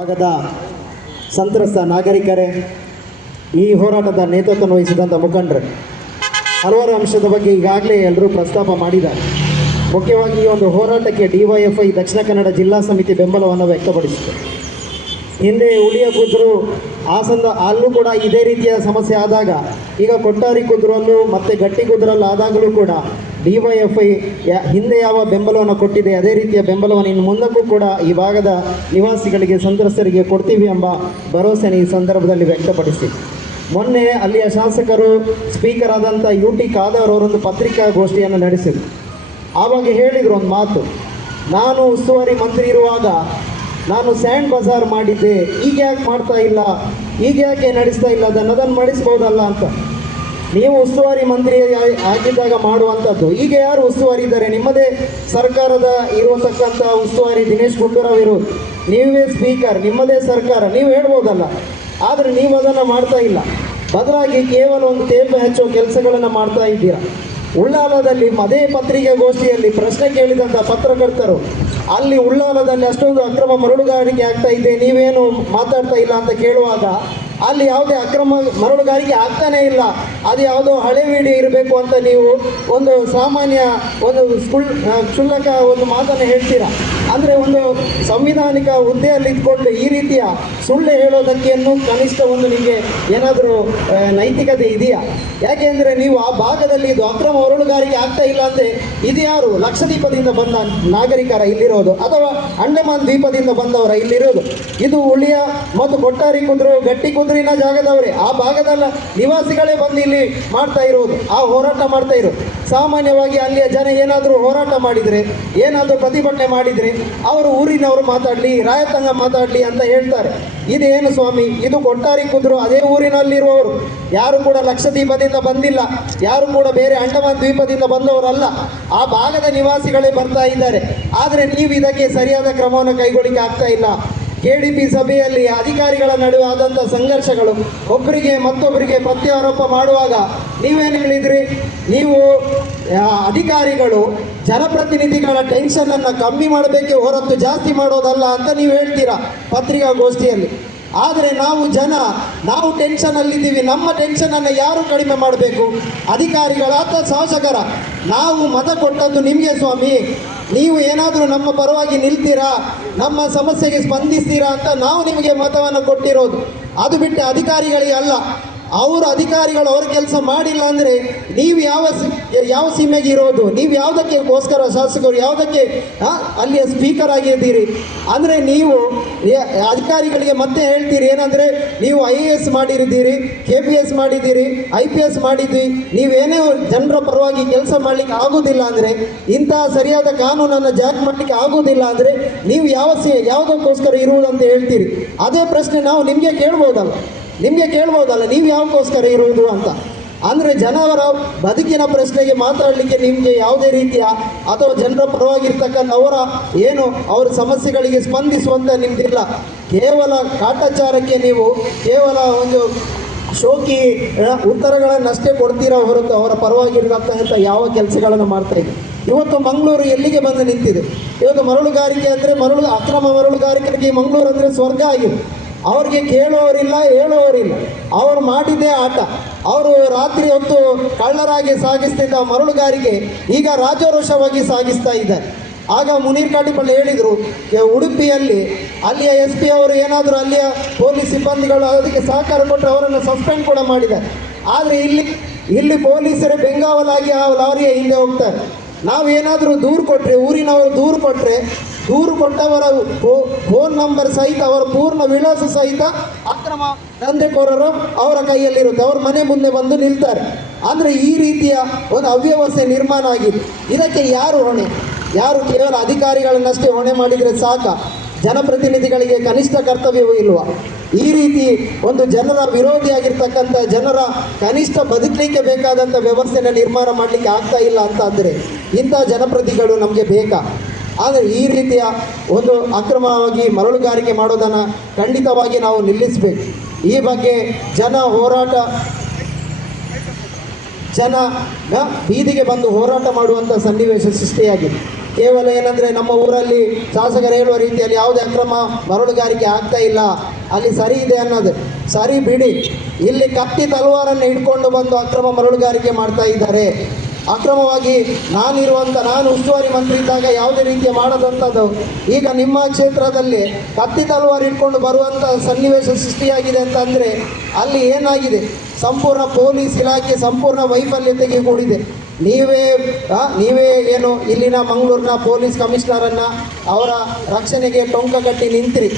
ಭಾಗದ ಸಂತ್ರಸ್ತ ನಾಗರಿಕರೇ, ಈ ಹೋರಾಟದ ನೇತೃತ್ವ ವಹಿಸಿದಂಥ ಮುಖಂಡರು, ಹಲವಾರು ಅಂಶದ ಬಗ್ಗೆ ಈಗಾಗಲೇ ಎಲ್ಲರೂ ಪ್ರಸ್ತಾಪ ಮಾಡಿದ್ದಾರೆ. ಮುಖ್ಯವಾಗಿ ಈ ಒಂದು ಹೋರಾಟಕ್ಕೆ ಡಿವೈಎಫ್ಐ ದಕ್ಷಿಣ ಕನ್ನಡ ಜಿಲ್ಲಾ ಸಮಿತಿ ಬೆಂಬಲವನ್ನು ವ್ಯಕ್ತಪಡಿಸಿತು ಹಿಂದೆ ಉಳಿಯ ಕುದ್ರು ಸಂದ ಅಲ್ಲೂ ಕೂಡ ಇದೇ ರೀತಿಯ ಸಮಸ್ಯೆ ಆದಾಗ ಈಗ ಕೊಟ್ಟಾರಿ ಕುದ್ರಲ್ಲೂ ಮತ್ತು ಗಟ್ಟಿ ಕುದುರಲ್ಲು ಆದಾಗಲೂ ಕೂಡ ಡಿವೈಎಫ್ಐ ಹಿಂದೆ ಯಾವ ಬೆಂಬಲವನ್ನು ಕೊಟ್ಟಿದೆ, ಅದೇ ರೀತಿಯ ಬೆಂಬಲವನ್ನು ಇನ್ನು ಮುಂದಕ್ಕೂ ಕೂಡ ಈ ಭಾಗದ ನಿವಾಸಿಗಳಿಗೆ, ಸಂತ್ರಸ್ತರಿಗೆ ಕೊಡ್ತೀವಿ ಎಂಬ ಭರವಸೆಯನ್ನು ಈ ಸಂದರ್ಭದಲ್ಲಿ ವ್ಯಕ್ತಪಡಿಸಿ. ಮೊನ್ನೆ ಅಲ್ಲಿಯ ಶಾಸಕರು ಸ್ಪೀಕರ್ ಆದಂಥ ಯು ಟಿ ಖಾದರ್ ಅವರೊಂದು ಪತ್ರಿಕಾಗೋಷ್ಠಿಯನ್ನು ನಡೆಸಿದರು. ಆವಾಗ ಹೇಳಿದರು ಒಂದು ಮಾತು, ನಾನು ಉಸ್ತುವಾರಿ ಮಂತ್ರಿ ಇರುವಾಗ ನಾನು ಸ್ಯಾಂಡ್ ಬಜಾರ್ ಮಾಡಿದ್ದೆ. ಈಗ ಯಾಕೆ ಮಾಡ್ತಾ ಇಲ್ಲ? ಈಗ ಯಾಕೆ ನಡೆಸ್ತಾ ಇಲ್ಲ? ಅದನ್ನು ಅದನ್ನು ಮಾಡಿಸ್ಬೋದಲ್ಲ ಅಂತ. ನೀವು ಉಸ್ತುವಾರಿ ಮಂತ್ರಿ ಆಗಿದ್ದಾಗ ಮಾಡುವಂಥದ್ದು. ಈಗ ಯಾರು ಉಸ್ತುವಾರಿ ಇದ್ದಾರೆ? ನಿಮ್ಮದೇ ಸರ್ಕಾರದ ಇರತಕ್ಕಂಥ ಉಸ್ತುವಾರಿ ದಿನೇಶ್ ಗುಂಡೂರಾವ್ ಇರೋದು ನೀವೇ ಸ್ಪೀಕರ್, ನಿಮ್ಮದೇ ಸರ್ಕಾರ. ನೀವು ಹೇಳ್ಬೋದಲ್ಲ. ಆದರೆ ನೀವು ಅದನ್ನು ಮಾಡ್ತಾ ಇಲ್ಲ. ಬದಲಾಗಿ ಕೇವಲ ಒಂದು ತೇಪ ಹಚ್ಚೋ ಕೆಲಸಗಳನ್ನು ಮಾಡ್ತಾ ಇದ್ದೀರಾ? ಉಳ್ಳಾಲದಲ್ಲಿ ಮದೇ ಪತ್ರಿಕಾಗೋಷ್ಠಿಯಲ್ಲಿ ಪ್ರಶ್ನೆ ಕೇಳಿದಂಥ ಪತ್ರಕರ್ತರು ಅಲ್ಲಿ ಉಳ್ಳಾಲದಲ್ಲಿ ಅಷ್ಟೊಂದು ಅಕ್ರಮ ಮರಳುಗಾರಿಕೆ ಆಗ್ತಾ ಇದೆ, ನೀವೇನು ಮಾತಾಡ್ತಾ ಇಲ್ಲ ಅಂತ ಕೇಳುವಾಗ ಅಲ್ಲಿ ಯಾವುದೇ ಅಕ್ರಮ ಮರಳುಗಾರಿಕೆ ಆಗ್ತಾನೇ ಇಲ್ಲ. ಅದು ಯಾವುದೋ ಹಳೆ ವಿಡಿಯೋ ಇರಬೇಕು ಅಂತ ನೀವು ಒಂದು ಸಾಮಾನ್ಯ ಒಂದು ಸ್ಕುಲ್ ಕ್ಷುಲ್ಲಕ ಒಂದು ಮಾತನ್ನು ಹೇಳ್ತೀರಾ? ಅಂದರೆ ಒಂದು ಸಂವಿಧಾನಿಕ ಹುದ್ದೆಯಲ್ಲಿ ಇದ್ಕೊಂಡು ಈ ರೀತಿಯ ಸುಳ್ಳು ಹೇಳೋದಕ್ಕೇನು ಕನಿಷ್ಠ ಒಂದು ನಿಮಗೆ ಏನಾದರೂ ನೈತಿಕತೆ ಇದೆಯಾ? ಯಾಕೆಂದರೆ ನೀವು ಆ ಭಾಗದಲ್ಲಿ ಇದು ಅಕ್ರಮ ಹೊರಳುಗಾರಿಕೆ ಆಗ್ತಾ ಇಲ್ಲ ಅಂದರೆ ಇದ್ಯಾರು ಲಕ್ಷದ್ವೀಪದಿಂದ ಬಂದ ನಾಗರಿಕರ ಇಲ್ಲಿರೋದು ಅಥವಾ ಅಂಡಮಾನ್ ದ್ವೀಪದಿಂದ ಬಂದವರ ಇಲ್ಲಿರೋದು? ಇದು ಉಳಿಯ ಮತ್ತು ಕೊಟ್ಟಾರಿ ಕುಂದ್ರು, ಗಟ್ಟಿ ಕುಂದ್ರಿನ ಜಾಗದವರೇ. ಆ ಭಾಗದಲ್ಲ ನಿವಾಸಿಗಳೇ ಬಂದು ಇಲ್ಲಿ ಮಾಡ್ತಾ ಇರೋದು. ಆ ಹೋರಾಟ ಮಾಡ್ತಾ ಇರೋದು. ಸಾಮಾನ್ಯವಾಗಿ ಅಲ್ಲಿಯ ಜನ ಏನಾದರೂ ಹೋರಾಟ ಮಾಡಿದರೆ, ಏನಾದರೂ ಪ್ರತಿಭಟನೆ ಮಾಡಿದರೆ ಅವರು ಊರಿನವರು ಮಾತಾಡಲಿ, ರಾಯತಂಗ ಮಾತಾಡಲಿ ಅಂತ ಹೇಳ್ತಾರೆ. ಇದೇನು ಸ್ವಾಮಿ? ಇದು ಕೊಟ್ಟಾರಿ ಕುದ್ರು, ಅದೇ ಊರಿನಲ್ಲಿರುವವರು. ಯಾರು ಕೂಡ ಲಕ್ಷದ್ವೀಪದಿಂದ ಬಂದಿಲ್ಲ. ಯಾರು ಕೂಡ ಬೇರೆ ಅಂಡಮಾನ್ ದ್ವೀಪದಿಂದ ಬಂದವರಲ್ಲ. ಆ ಭಾಗದ ನಿವಾಸಿಗಳೇ ಬರ್ತಾ ಇದ್ದಾರೆ. ಆದರೆ ನೀವು ಇದಕ್ಕೆ ಸರಿಯಾದ ಕ್ರಮವನ್ನು ಕೈಗೊಳ್ಳಿಕ್ಕೆ ಆಗ್ತಾ ಇಲ್ಲ. ಕೆ ಡಿ ಪಿ ಸಭೆಯಲ್ಲಿ ಅಧಿಕಾರಿಗಳ ನಡುವೆ ಆದಂಥ ಸಂಘರ್ಷಗಳು ಒಬ್ಬರಿಗೆ ಮತ್ತೊಬ್ಬರಿಗೆ ಪ್ರತ್ಯಾರೋಪ ಮಾಡುವಾಗ ನೀವೇನು ಹೇಳಿದ್ರಿ? ನೀವು ಅಧಿಕಾರಿಗಳು, ಜನಪ್ರತಿನಿಧಿಗಳ ಟೆನ್ಷನನ್ನು ಕಮ್ಮಿ ಮಾಡಬೇಕೆ ಹೊರತು ಜಾಸ್ತಿ ಮಾಡೋದಲ್ಲ ಅಂತ ನೀವು ಹೇಳ್ತೀರಾ ಪತ್ರಿಕಾಗೋಷ್ಠಿಯಲ್ಲಿ? ಆದರೆ ನಾವು ಜನ, ನಾವು ಟೆನ್ಷನಲ್ಲಿದ್ದೀವಿ ನಮ್ಮ ಟೆನ್ಷನನ್ನು ಯಾರು ಕಡಿಮೆ ಮಾಡಬೇಕು? ಅಧಿಕಾರಿಗಳ ಅಥವಾ ಶಾಸಕರ, ನಾವು ಮತ ಕೊಟ್ಟದ್ದು ನಿಮಗೆ ಸ್ವಾಮಿ. ನೀವು ಏನಾದರೂ ನಮ್ಮ ಪರವಾಗಿ ನಿಲ್ತೀರಾ? ನಮ್ಮ ಸಮಸ್ಯೆಗೆ ಸ್ಪಂದಿಸ್ತೀರಾ ಅಂತ ನಾವು ನಿಮಗೆ ಮತವನ್ನು ಕೊಟ್ಟಿರೋದು. ಅದು ಬಿಟ್ಟು ಅಧಿಕಾರಿಗಳಿಗೆ ಅಲ್ಲ, ಅವರು ಅಧಿಕಾರಿಗಳು ಅವ್ರ ಕೆಲಸ ಮಾಡಿಲ್ಲ ಅಂದರೆ ನೀವು ಯಾವ ಯಾವ ಸೀಮೆಗೆ ಇರೋದು? ನೀವು ಯಾವುದಕ್ಕೋಸ್ಕರ ಶಾಸಕರು, ಯಾವುದಕ್ಕೆ ಅಲ್ಲಿಯ ಸ್ಪೀಕರ್ ಆಗಿದ್ದೀರಿ? ಅಂದರೆ ನೀವು ಅಧಿಕಾರಿಗಳಿಗೆ ಮತ್ತೆ ಹೇಳ್ತೀರಿ, ಏನಂದರೆ ನೀವು ಐ ಎ ಎಸ್ ಮಾಡಿರಿದ್ದೀರಿ ಕೆ ಪಿ ಎಸ್ ಮಾಡಿದ್ದೀರಿ ಐ ಪಿ ಎಸ್ ಮಾಡಿದ್ವಿ, ನೀವೇನೇ ಜನರ ಪರವಾಗಿ ಕೆಲಸ ಮಾಡಲಿಕ್ಕೆ ಆಗೋದಿಲ್ಲ ಅಂದರೆ ಇಂತಹ ಸರಿಯಾದ ಕಾನೂನನ್ನು ಜಾರಿ ಮಾಡಲಿಕ್ಕೆ ಆಗೋದಿಲ್ಲ ಅಂದರೆ, ನೀವು ಯಾವ ಸಿ, ಯಾವುದಕ್ಕೋಸ್ಕರ ಇರುವುದಂತ ಹೇಳ್ತೀರಿ. ಅದೇ ಪ್ರಶ್ನೆ ನಾವು ನಿಮಗೆ ಕೇಳ್ಬೋದಲ್ಲ ನಿಮಗೆ ಕೇಳ್ಬೋದಲ್ಲ, ನೀವು ಯಾವಕ್ಕೋಸ್ಕರ ಇರುವುದು ಅಂತ. ಅಂದರೆ ಜನವರ ಬದುಕಿನ ಪ್ರಶ್ನೆಗೆ ಮಾತಾಡಲಿಕ್ಕೆ ನಿಮಗೆ ಯಾವುದೇ ರೀತಿಯ ಅಥವಾ ಜನರ ಪರವಾಗಿರ್ತಕ್ಕಂಥ ಅವರ ಏನು ಅವರ ಸಮಸ್ಯೆಗಳಿಗೆ ಸ್ಪಂದಿಸುವಂಥ ನಿಮ್ದಿಲ್ಲ. ಕೇವಲ ಕಾಟಾಚಾರಕ್ಕೆ ನೀವು ಕೇವಲ ಒಂದು ಶೋಕಿ ಉತ್ತರಗಳನ್ನಷ್ಟೇ ಕೊಡ್ತೀರಾ ಹೊರತು ಅವರ ಪರವಾಗಿರ್ತಕ್ಕಂಥ ಯಾವ ಕೆಲಸಗಳನ್ನು ಮಾಡ್ತಾ ಇದೆ ಇವತ್ತು ಮಂಗಳೂರು ಎಲ್ಲಿಗೆ ಬಂದು ನಿಂತಿದೆ? ಇವತ್ತು ಮರಳುಗಾರಿಕೆ ಅಂದರೆ ಮರಳು ಅಕ್ರಮ ಮರಳುಗಾರಿಕೆಗೆ ಮಂಗಳೂರು ಅಂದರೆ ಸ್ವರ್ಗ ಆಗಿದೆ. ಅವ್ರಿಗೆ ಕೇಳುವವರಿಲ್ಲ, ಹೇಳುವವರಿಲ್ಲ. ಅವರು ಮಾಡಿದ್ದೇ ಆಟ. ಅವರು ರಾತ್ರಿ ಹೊತ್ತು ಕಳ್ಳರಾಗಿ ಸಾಗಿಸ್ತಿದ್ದ ಮರಳುಗಾರಿಗೆ ಈಗ ರಾಜಾರೋಷವಾಗಿ ಸಾಗಿಸ್ತಾ ಇದ್ದಾರೆ. ಆಗ ಮುನೀರ್ ಕಾಟಿಪಳ್ಳಿ ಹೇಳಿದರು ಉಡುಪಿಯಲ್ಲಿ ಅಲ್ಲಿಯ ಎಸ್ ಪಿ ಅವರು ಏನಾದರೂ ಅಲ್ಲಿಯ ಪೊಲೀಸ್ ಸಿಬ್ಬಂದಿಗಳು ಅದಕ್ಕೆ ಸಹಕಾರ ಕೊಟ್ಟರೆ ಅವರನ್ನು ಸಸ್ಪೆಂಡ್ ಕೂಡ ಮಾಡಿದ್ದಾರೆ. ಆದರೆ ಇಲ್ಲಿ ಇಲ್ಲಿ ಪೊಲೀಸರೇ ಬೆಂಗಾವಲಾಗಿ ಆ ಲಾರಿಯ ಹಿಂದೆ ಹೋಗ್ತಾರೆ. ನಾವು ಏನಾದರೂ ದೂರು ಕೊಟ್ಟರೆ ಊರಿನವರು ದೂರು ಕೊಟ್ಟರೆ ದೂರು ಕೊಟ್ಟವರ ಫೋನ್ ನಂಬರ್ ಸಹಿತ, ಅವರ ಪೂರ್ಣ ವಿಳಾಸ ಸಹಿತ ಅಕ್ರಮ ದಂಧೆಕೋರರು ಅವರ ಕೈಯಲ್ಲಿರುತ್ತೆ. ಅವ್ರ ಮನೆ ಮುಂದೆ ಬಂದು ನಿಲ್ತಾರೆ. ಅಂದರೆ ಈ ರೀತಿಯ ಒಂದು ಅವ್ಯವಸ್ಥೆ ನಿರ್ಮಾಣ ಆಗಿದೆ ಇದಕ್ಕೆ ಯಾರು ಹೊಣೆ? ಯಾರು ಕೇವಲ ಅಧಿಕಾರಿಗಳನ್ನಷ್ಟೇ ಹೊಣೆ ಮಾಡಿದರೆ ಸಾಕ? ಜನಪ್ರತಿನಿಧಿಗಳಿಗೆ ಕನಿಷ್ಠ ಕರ್ತವ್ಯವೂ ಇಲ್ವಾ? ಈ ರೀತಿ ಒಂದು ಜನರ ವಿರೋಧಿಯಾಗಿರ್ತಕ್ಕಂಥ ಜನರ ಕನಿಷ್ಠ ಬದುಕಲಿಕ್ಕೆ ಬೇಕಾದಂಥ ವ್ಯವಸ್ಥೆನ ನಿರ್ಮಾಣ ಮಾಡಲಿಕ್ಕೆ ಆಗ್ತಾ ಇಲ್ಲ ಅಂತ ಅಂದರೆ ಇಂಥ ಜನಪ್ರತಿಗಳು ನಮಗೆ ಬೇಕಾ? ಆದರೆ ಈ ರೀತಿಯ ಒಂದು ಅಕ್ರಮವಾಗಿ ಮರಳುಗಾರಿಕೆ ಮಾಡೋದನ್ನು ಖಂಡಿತವಾಗಿ ನಾವು ನಿಲ್ಲಿಸಬೇಕು. ಈ ಬಗ್ಗೆ ಜನ ಹೋರಾಟ, ಜನ ಬೀದಿಗೆ ಬಂದು ಹೋರಾಟ ಮಾಡುವಂಥ ಸನ್ನಿವೇಶ ಸೃಷ್ಟಿಯಾಗಿದೆ. ಕೇವಲ ಏನಂದರೆ ನಮ್ಮ ಊರಲ್ಲಿ ಶಾಸಕರು ಹೇಳುವ ರೀತಿಯಲ್ಲಿ ಯಾವುದೇ ಅಕ್ರಮ ಮರಳುಗಾರಿಕೆ ಆಗ್ತಾ ಇಲ್ಲ. ಅಲ್ಲಿ ಸರಿ ಇದೆ ಅನ್ನೋದು. ಸರಿ ಬಿಡಿ. ಇಲ್ಲಿ ಕತ್ತಿ ತಲವಾರನ್ನು ಹಿಡ್ಕೊಂಡು ಬಂದು ಅಕ್ರಮ ಮರಳುಗಾರಿಕೆ ಮಾಡ್ತಾ ಇದ್ದಾರೆ. ಅಕ್ರಮವಾಗಿ ನಾನಿರುವಂಥ ನಾನು ಉಸ್ತುವಾರಿ ಮಂತ್ರಿ ಇದ್ದಾಗ ಯಾವುದೇ ರೀತಿಯ ಮಾಡದಂಥದ್ದು. ಈಗ ನಿಮ್ಮ ಕ್ಷೇತ್ರದಲ್ಲಿ ಕತ್ತಿ ತಲವಾರು ಇಟ್ಕೊಂಡು ಬರುವಂಥ ಸನ್ನಿವೇಶ ಸೃಷ್ಟಿಯಾಗಿದೆ ಅಂತಂದರೆ ಅಲ್ಲಿ ಏನಾಗಿದೆ? ಸಂಪೂರ್ಣ ಪೊಲೀಸ್ ಇಲಾಖೆ ಸಂಪೂರ್ಣ ವೈಫಲ್ಯತೆಗೆ ಕೂಡಿದೆ. ನೀವೇ ನೀವೇ ಏನು ಇಲ್ಲಿನ ಮಂಗಳೂರಿನ ಪೊಲೀಸ್ ಕಮಿಷನರನ್ನು ಅವರ ರಕ್ಷಣೆಗೆ ಟೊಂಕ ಕಟ್ಟಿ ನಿಂತಿರಿ.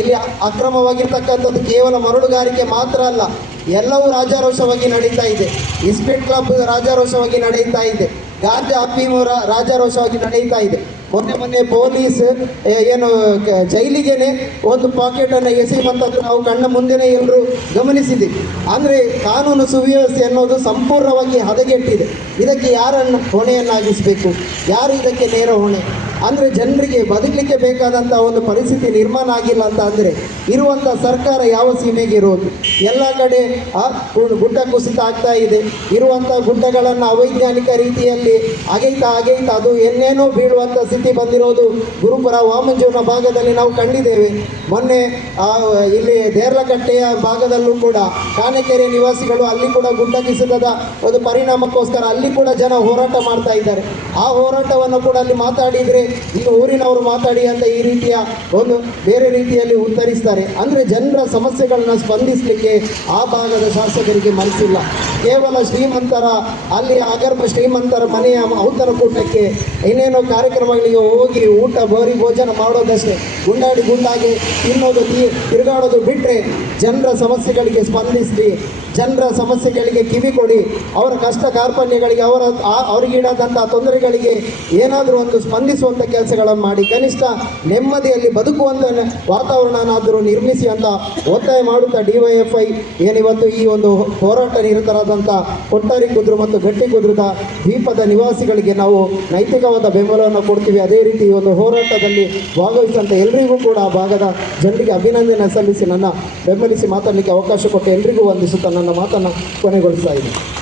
ಇಲ್ಲಿ ಅಕ್ರಮವಾಗಿರ್ತಕ್ಕಂಥದ್ದು ಕೇವಲ ಮರಳುಗಾರಿಕೆ ಮಾತ್ರ ಅಲ್ಲ, ಎಲ್ಲವೂ ರಾಜಾರೋಷವಾಗಿ ನಡೀತಾ ಇದೆ. ಇಸ್ಪೀಟ್ ಕ್ಲಬ್ ರಾಜಾರೋಷವಾಗಿ ನಡೀತಾ ಇದೆ. ಗಾಂಜಾ ಅಪ್ಪಿಮೂರ ರಾಜಾರೋಷವಾಗಿ ನಡೀತಾ ಇದೆ. ಮೊನ್ನೆ ಮೊನ್ನೆ ಪೊಲೀಸ್ ಏನು ಜೈಲಿಗೆನೆ ಒಂದು ಪಾಕೆಟನ್ನು ಎಸೆಯುವಂಥದ್ದು ನಾವು ಕಣ್ಣ ಮುಂದೆನೇ ಎಲ್ಲರೂ ಗಮನಿಸಿದ್ದೀವಿ. ಅಂದರೆ ಕಾನೂನು ಸುವ್ಯವಸ್ಥೆ ಅನ್ನೋದು ಸಂಪೂರ್ಣವಾಗಿ ಹದಗೆಟ್ಟಿದೆ. ಇದಕ್ಕೆ ಯಾರನ್ನು ಹೊಣೆಯನ್ನಾಗಿಸಬೇಕು? ಯಾರು ಇದಕ್ಕೆ ನೇರ ಹೊಣೆ? ಅಂದರೆ ಜನರಿಗೆ ಬದುಕಲಿಕ್ಕೆ ಬೇಕಾದಂಥ ಒಂದು ಪರಿಸ್ಥಿತಿ ನಿರ್ಮಾಣ ಆಗಿಲ್ಲ ಅಂತ ಅಂದರೆ ಇರುವಂಥ ಸರ್ಕಾರ ಯಾವ ಸೀಮೆಗೆ ಇರೋದು? ಎಲ್ಲ ಕಡೆ ಗುಡ್ಡ ಕುಸಿತ ಆಗ್ತಾ ಇದೆ. ಇರುವಂಥ ಗುಡ್ಡಗಳನ್ನು ಅವೈಜ್ಞಾನಿಕ ರೀತಿಯಲ್ಲಿ ಅಗೈತ ಅಗೈತ, ಅದು ಏನೇನೋ ಬೀಳುವಂಥ ಸ್ಥಿತಿ ಬಂದಿರೋದು ಗುರುಪುರ ವಾಮಂಜೂರ ಭಾಗದಲ್ಲಿ ನಾವು ಕಂಡಿದ್ದೇವೆ. ಮೊನ್ನೆ ಇಲ್ಲಿ ದೇರ್ಲಕಟ್ಟೆಯ ಭಾಗದಲ್ಲೂ ಕೂಡ ಕಾನೆಕೆರೆ ನಿವಾಸಿಗಳು ಅಲ್ಲಿ ಕೂಡ ಗುಡ್ಡ ಕುಸಿತದ ಒಂದು ಪರಿಣಾಮಕ್ಕೋಸ್ಕರ ಅಲ್ಲಿ ಕೂಡ ಜನ ಹೋರಾಟ ಮಾಡ್ತಾ ಇದ್ದಾರೆ. ಆ ಹೋರಾಟವನ್ನು ಕೂಡ ಅಲ್ಲಿ ಮಾತಾಡಿದರೆ ಈ ಊರಿನವರು ಮಾತಾಡಿ ಅಂತ ಈ ರೀತಿಯ ಒಂದು ಬೇರೆ ರೀತಿಯಲ್ಲಿ ಉತ್ತರಿಸ್ತಾರೆ. ಅಂದರೆ ಜನರ ಸಮಸ್ಯೆಗಳನ್ನ ಸ್ಪಂದಿಸಲಿಕ್ಕೆ ಆ ಭಾಗದ ಶಾಸಕರಿಗೆ ಮನಸ್ಸಿಲ್ಲ. ಕೇವಲ ಶ್ರೀಮಂತರ, ಅಲ್ಲಿ ಅಗರ್ಭ ಶ್ರೀಮಂತರ ಮನೆಯ ಔತಣಕೂಟಕ್ಕೆ ಇನ್ನೇನೋ ಕಾರ್ಯಕ್ರಮಗಳಿಗೆ ಹೋಗಿ ಊಟ ಬೋರಿ ಭೋಜನ ಮಾಡೋದಷ್ಟೇ. ಗುಂಡಾಡಿ ಗುಂಡಾಗಿ ತಿನ್ನೋದು ತಿರುಗಾಡೋದು ಬಿಟ್ಟರೆ ಜನರ ಸಮಸ್ಯೆಗಳಿಗೆ ಸ್ಪಂದಿಸಿ ಜನರ ಸಮಸ್ಯೆಗಳಿಗೆ ಕಿವಿ ಕೊಡಿ, ಅವರ ಕಷ್ಟ ಕಾರ್ಪಣ್ಯಗಳಿಗೆ, ಅವರ ಅವರಿಗೀಡಾದಂಥ ತೊಂದರೆಗಳಿಗೆ ಏನಾದರೂ ಒಂದು ಸ್ಪಂದಿಸುವಂಥ ಕೆಲಸಗಳನ್ನು ಮಾಡಿ, ಕನಿಷ್ಠ ನೆಮ್ಮದಿಯಲ್ಲಿ ಬದುಕುವಂಥ ವಾತಾವರಣನಾದರೂ ನಿರ್ಮಿಸಿ ಅಂತ ಒತ್ತಾಯ ಮಾಡುತ್ತಾ ಡಿ ವೈ ಎಫ್ ಐ ಏನಿವತ್ತು ಈ ಒಂದು ಹೋರಾಟ ನಿರತರಾದಂಥ ಕೊಟ್ಟಾರಿ ಕುದುರು ಮತ್ತು ಗಟ್ಟಿ ಕುದುರದ ದ್ವೀಪದ ನಿವಾಸಿಗಳಿಗೆ ನಾವು ನೈತಿಕವಾದ ಬೆಂಬಲವನ್ನು ಕೊಡ್ತೀವಿ. ಅದೇ ರೀತಿ ಈ ಒಂದು ಹೋರಾಟದಲ್ಲಿ ಭಾಗವಹಿಸುವಂಥ ಎಲ್ಲರಿಗೂ ಕೂಡ ಆ ಭಾಗದ ಜನರಿಗೆ ಅಭಿನಂದನೆ ಸಲ್ಲಿಸಿ ನನ್ನ ಬೆಂಬಲಿಸಿ ಮಾತಾಡಲಿಕ್ಕೆ ಅವಕಾಶ ಕೊಟ್ಟು ಎಲ್ರಿಗೂ ವಂದಿಸುತ್ತಾ ನನ್ನ ಮಾತನ್ನು ಕೊನೆಗೊಳಿಸ್ತಾ ಇದ್ದೀನಿ.